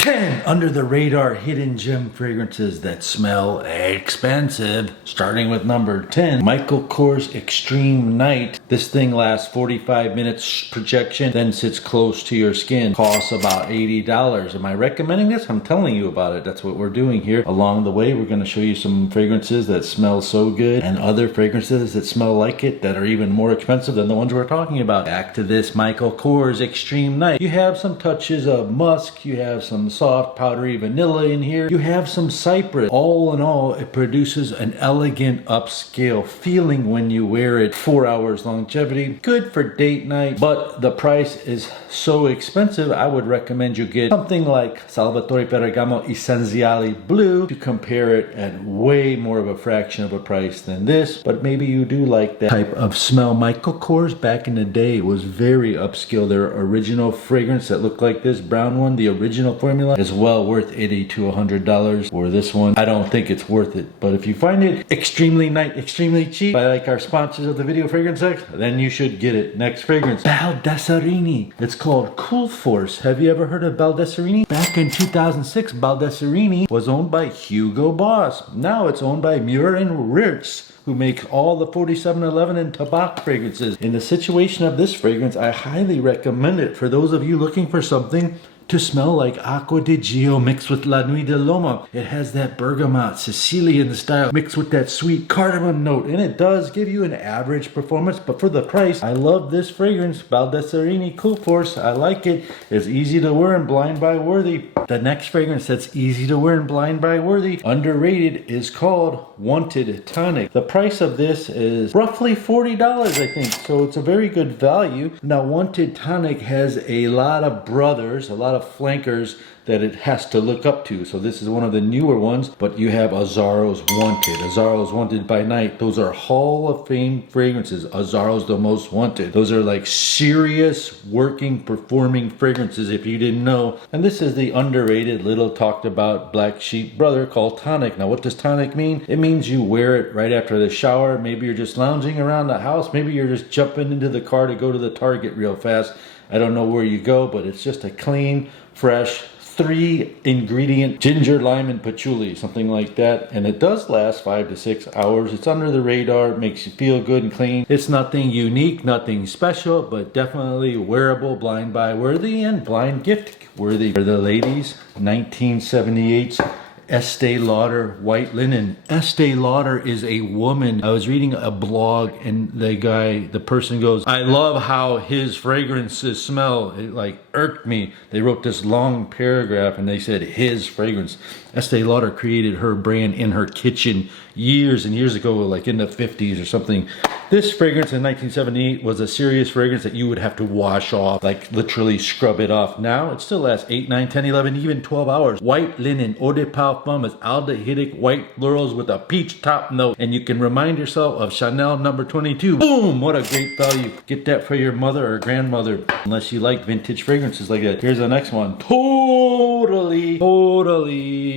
10 under the radar hidden gem fragrances that smell expensive. Starting with number 10, Michael Kors Extreme Night. This thing lasts 45 minutes projection, then sits close to your skin. Costs about $80. Am I recommending this? I'm telling you about it. That's what we're doing here. Along the way, we're going to show you some fragrances that smell so good and other fragrances that smell like it that are even more expensive than the ones we're talking about. Back to this Michael Kors Extreme Night. You have some touches of musk. You have some soft powdery vanilla in here. You have some cypress. All in all, it produces an elegant upscale feeling when you wear it. 4 hours longevity. Good for date night, but the price is so expensive. I would recommend you get something like Salvatore Ferragamo Essenziali Blue to compare it at way more of a fraction of a price than this, but maybe you do like that type of smell. Michael Kors back in the day was very upscale. Their original fragrance that looked like this brown one, the original formula, is well worth $80 to $100. For this one, I don't think it's worth it, but if you find it extremely cheap by like our sponsors of the video fragrance X, then you should get it. Next fragrance, Baldessarini. It's called Cool Force. Have you ever heard of Baldessarini? Back in 2006, Baldessarini was owned by Hugo Boss. Now it's owned by Muir and Ritz, who make all the 4711 and Tabac fragrances. In the situation of this fragrance, I highly recommend it for those of you looking for something to smell like Acqua di Gio mixed with La Nuit de Loma. It has that bergamot Sicilian style mixed with that sweet cardamom note, and it does give you an average performance, but for the price, I love this fragrance, Baldessarini Cool Force. I like it. It's easy to wear and blind buy worthy. The next fragrance that's easy to wear and blind buy worthy, underrated, is called Wanted Tonic. The price of this is roughly $40, I think, so it's a very good value. Now, Wanted Tonic has a lot of brothers, a lot of flankers that it has to look up to. So this is one of the newer ones, but you have Azzaro's Wanted, Azzaro's Wanted by Night. Those are Hall of Fame fragrances. Azzaro's the most wanted. Those are like serious working, performing fragrances if you didn't know. And this is the underrated, little talked about black sheep brother called Tonic. Now what does Tonic mean? It means you wear it right after the shower. Maybe you're just lounging around the house. Maybe you're just jumping into the car to go to the Target real fast. I don't know where you go, but it's just a clean, fresh, 3 ingredient ginger, lime, and patchouli, something like that. And it does last 5 to 6 hours. It's under the radar. It makes you feel good and clean. It's nothing unique, nothing special, but definitely wearable, blind buy worthy, and blind gift worthy. For the ladies, 1978's Estee Lauder White Linen. Estee Lauder is a woman. I was reading a blog and the person goes, I love how his fragrances smell. It like irked me. They wrote this long paragraph and they said his fragrance. Estee Lauder created her brand in her kitchen years and years ago, like in the 50s or something. This fragrance in 1978 was a serious fragrance that you would have to wash off, like literally scrub it off. Now it still lasts 8, 9, 10, 11, even 12 hours. White Linen Eau de Parfum is aldehydic white florals with a peach top note. And you can remind yourself of Chanel number 22. Boom! What a great value. Get that for your mother or grandmother, unless you like vintage fragrances like that. Here's the next one. Totally.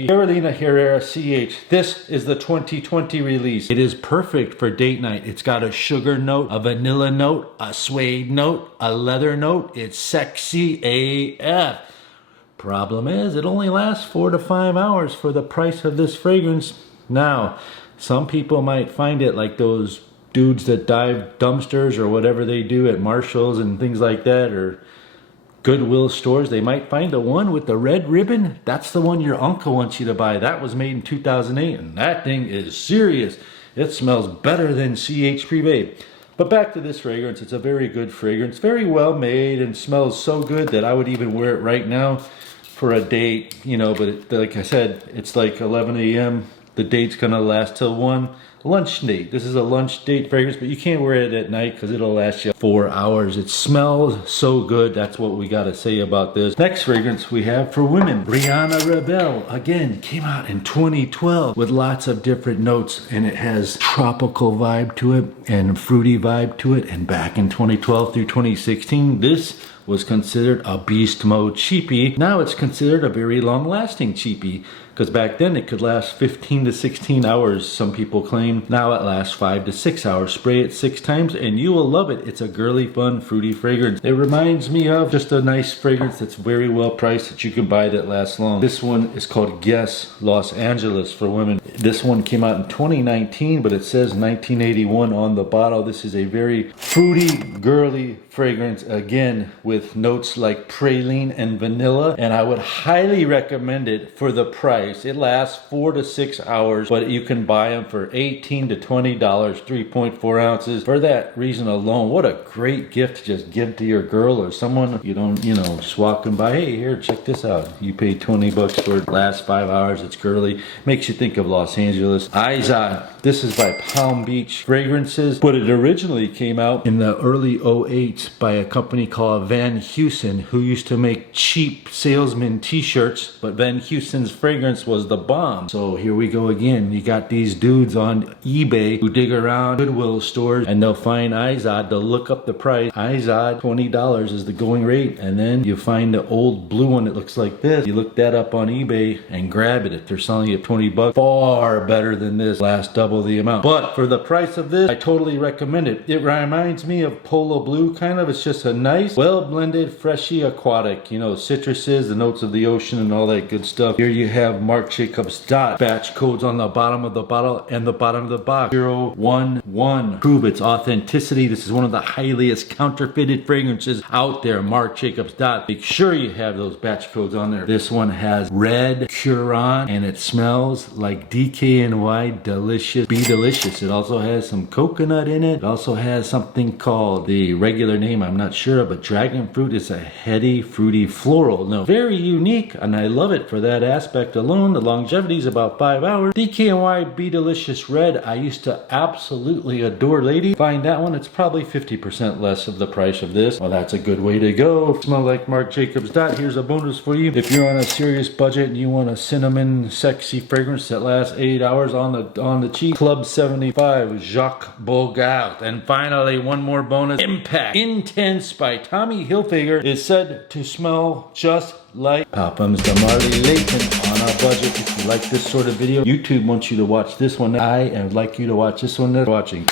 Carolina Herrera CH. This is the 2020 release. It is perfect for date night. It's got a sugar note, a vanilla note, a suede note, a leather note. It's sexy AF. Problem is, it only lasts 4 to 5 hours for the price of this fragrance. Now, some people might find it like those dudes that dive dumpsters or whatever they do at Marshall's and things like that, or Goodwill stores. They might find the one with the red ribbon. That's the one your uncle wants you to buy. That was made in 2008, and that thing is serious. It smells better than CH Privé. But back to this fragrance. It's a very good fragrance, very well made, and smells so good that I would even wear it right now for a date, you know. But like I said, it's like 11 a.m. The date's gonna last till 1. Lunch date. This is a lunch date fragrance, but you can't wear it at night because it'll last you 4 hours. It smells so good. That's what we got to say about this. Next fragrance we have for women, Rihanna Reb'l. Again, came out in 2012 with lots of different notes, and it has tropical vibe to it and fruity vibe to it. And back in 2012 through 2016, this was considered a beast mode cheapie. Now it's considered a very long lasting cheapie, because back then it could last 15 to 16 hours, some people claim. morning. Now it lasts 5 to 6 hours. Spray it 6 times and you will love it. It's a girly, fun, fruity fragrance. It reminds me of just a nice fragrance that's very well priced that you can buy that lasts long. This one is called Guess Los Angeles for women. This one came out in 2019, but it says 1981 on the bottle. This is a very fruity, girly fragrance, again with notes like praline and vanilla, and I would highly recommend it for the price. It lasts 4 to 6 hours, but you can buy them for $18 to $20, 3.4 ounces. For that reason alone, what a great gift to just give to your girl or someone you don't, you know, just walking by. Hey, here, check this out. You paid 20 bucks for it. Lasts 5 hours. It's girly. Makes you think of Los Angeles. Izod. This is by Palm Beach Fragrances, but it originally came out in the early 08 by a company called Van Heusen, who used to make cheap salesman t-shirts, but Van Heusen's fragrance was the bomb. So here we go again. You got these dudes on eBay who dig around Goodwill stores and they'll find Izod. They'll look up the price. Izod, $20 is the going rate, and then you find the old blue one that looks like this. You look that up on eBay and grab it. If they're selling you 20 bucks, far better than this. Last double the amount. But for the price of this, I totally recommend it. It reminds me of Polo Blue, kind of. It's just a nice, well-blended, freshy, aquatic, you know, citruses, the notes of the ocean and all that good stuff. Here you have Marc Jacobs Dot batch codes on the bottom of the bottle and the bottom of the box. 011. Prove its authenticity. This is one of the highest counterfeited fragrances out there. Marc Jacobs Dot. Make sure you have those batch codes on there. This one has red Curon and it smells like DKNY delicious. Be delicious. It also has some coconut in it. It also has something called, the regular name I'm not sure of, but dragon fruit. Is a heady, fruity, floral note. Very unique, and I love it for that aspect alone. The longevity is about 5 hours. DKNY Be Delicious Red, I used to absolutely adore, lady. Find that one, it's probably 50% less of the price of this. Well, that's a good way to go. Smell like Marc Jacobs Dot. Here's a bonus for you. If you're on a serious budget and you want a cinnamon sexy fragrance that lasts 8 hours on the cheap, Club 75 Jacques Bogaert. And finally, one more bonus. Impact Intense by Tommy Hilfiger is said to smell just like Parfums de Marley Layton on our budget. If you like this sort of video, YouTube wants you to watch this one. I would like you to watch this one. They're watching.